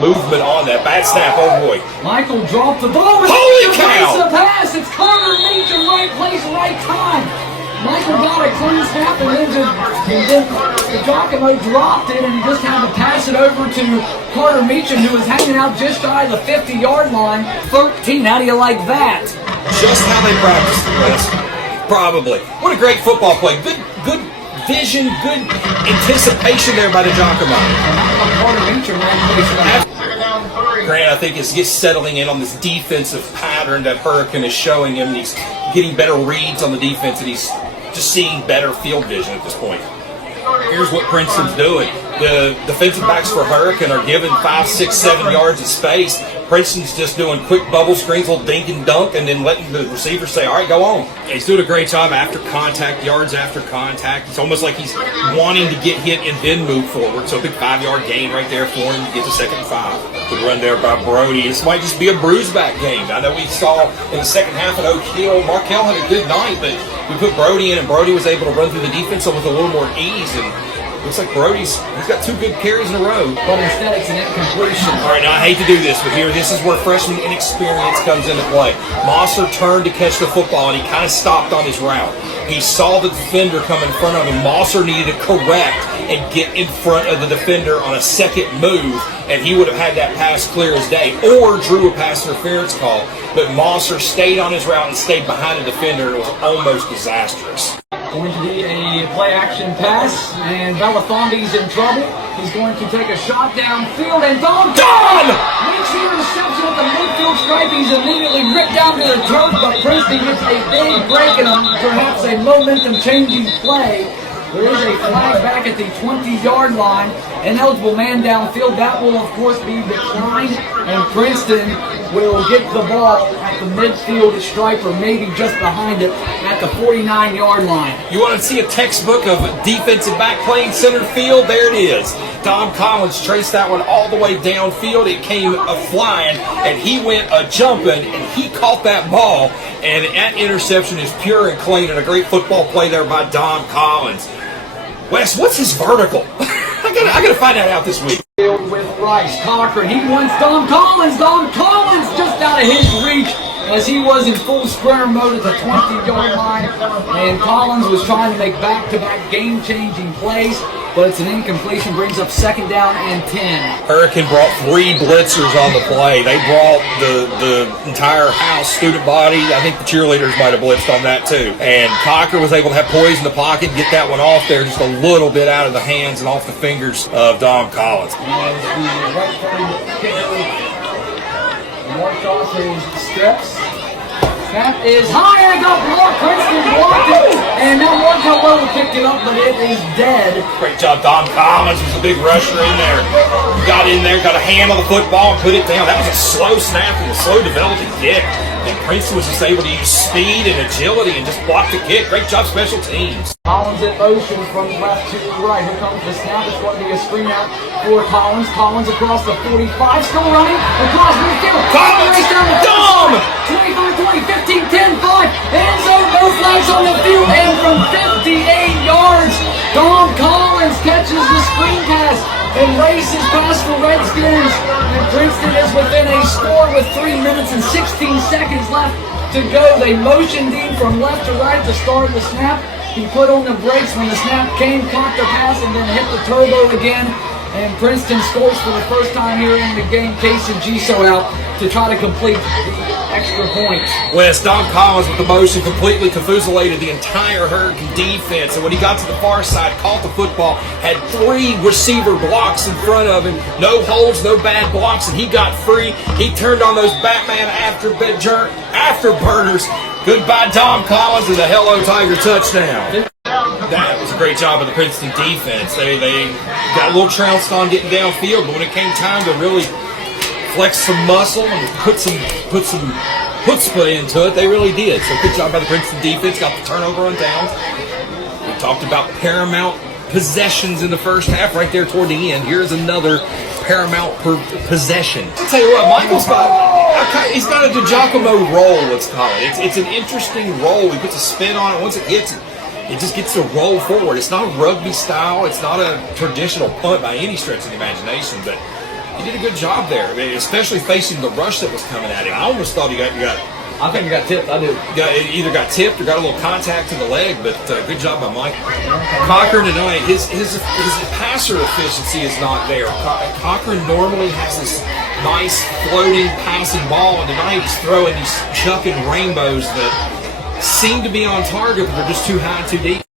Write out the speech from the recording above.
movement on that. Bad snap, oh boy. Michael dropped the ball. Holy cow! The pass. It's Carter Meacham, right place, right time. Michael got a clean snap and then Giacomo dropped it and he just had to pass it over to Carter Meacham, who was hanging out just shy of the 50-yard line. 13. How do you like that? Just how they practiced the rest. Probably. What a great football play. Good vision, good anticipation there by the Giacomo. Grant, I think, is settling in on this defensive pattern that Hurricane is showing him. He's getting better reads on the defense, and he's just seeing better field vision at this point. Here's what Princeton's doing. The defensive backs for Hurricane are given 5, 6, 7 yards of space. Princeton's just doing quick bubble screens, little dink and dunk, and then letting the receiver say, all right, go on. Yeah, he's doing a great job after contact, yards after contact. It's almost like he's wanting to get hit and then move forward. So a big 5-yard gain right there for him to get to 2nd and 5. Good run there by Brody. This might just be a bruise back game. I know we saw in the second half at Oak Hill, Markell had a good night, but we put Brody in, and Brody was able to run through the defense with a little more ease. And looks like he's got 2 good carries in a row. But instead it's an incompletion. All right, now I hate to do this, but this is where freshman inexperience comes into play. Mosser turned to catch the football, and he kind of stopped on his route. He saw the defender come in front of him. Mosser needed to correct and get in front of the defender on a second move, and he would have had that pass clear as day, or drew a pass interference call. But Mosser stayed on his route and stayed behind the defender, and it was almost disastrous. Going to be a play-action pass, and Belafonte's in trouble. He's going to take a shot downfield, and Don makes the interception at the midfield stripe. He's immediately ripped down to the turf, but Princeton gets a big break and perhaps a momentum-changing play. There is a flag back at the 20-yard line. An eligible man downfield. That will, of course, be declined, and Princeton will get the ball at the midfield stripe, or maybe just behind it at the 49-yard line. You want to see a textbook of defensive back playing center field? There it is. Dom Collins traced that one all the way downfield. It came a-flying, and he went a-jumping, and he caught that ball, and that interception is pure and clean, and a great football play there by Dom Collins. Wes, what's his vertical? I gotta find that out this week. With Rice, Cochran, he wants Dom Collins. Dom Collins just out of his reach as he was in full sprinter mode at the 20-yard line. And Collins was trying to make back-to-back game-changing plays, but it's an incompletion, brings up 2nd down and 10. Hurricane brought 3 blitzers on the play. They brought the entire house student body. I think the cheerleaders might have blitzed on that too. And Cochran was able to have poise in the pocket, get that one off there just a little bit out of the hands and off the fingers of Dom Collins. And the right kicker marked off his steps. Snap is high and got blocked. Princeton blocked it, and now Markell picked it up, but it is dead. Great job, Dom Collins was a big rusher in there. Got in there, got a hand on the football, and put it down. That was a slow snap and a slow developing kick. And Princeton was just able to use speed and agility and just block the kick. Great job, special teams. Collins in motion from left to right. Here comes the snap. It's going to be a screen out for Collins. Collins across the 45, still running across midfield. Collins, Dom! 25, 20, 15, 10, 5. End zone, no flags on the field, and from 58 yards, Dom Collins catches the screen pass and races past the Redskins. And Princeton is within a score with 3 minutes and 16 seconds left to go. They motioned him from left to right to start the snap. He put on the brakes when the snap came, caught the pass, and then hit the turbo again. And Princeton scores for the first time here in the game. Case and Giso out to try to complete the extra points. Wes, Dom Collins with the motion completely confusilated the entire Hurricane defense. And when he got to the far side, caught the football, had 3 receiver blocks in front of him. No holes, no bad blocks, and he got free. He turned on those Batman afterburners. Goodbye, Dom Collins, and the Hello Tiger touchdown. That was a great job of the Princeton defense. They got a little trounced on getting downfield, but when it came time to really flex some muscle and put some chutzpah into it, they really did. So good job by the Princeton defense. Got the turnover on downs. We talked about paramount possessions in the first half right there toward the end. Here's another paramount possession. I'll tell you what, Michael's he's got a DiGiacomo roll, let's call it. It's an interesting roll. He puts a spin on it. Once it hits it, it just gets to roll forward. It's not a rugby style. It's not a traditional punt by any stretch of the imagination, but He did a good job there, I mean, especially facing the rush that was coming at him. I almost thought he got I think he got tipped. I do. either got tipped or got a little contact to the leg, but good job by Mike. Cochran tonight, his passer efficiency is not there. Cochran normally has this nice floating passing ball, and tonight he's throwing these chucking rainbows that seem to be on target, but they're just too high, too deep.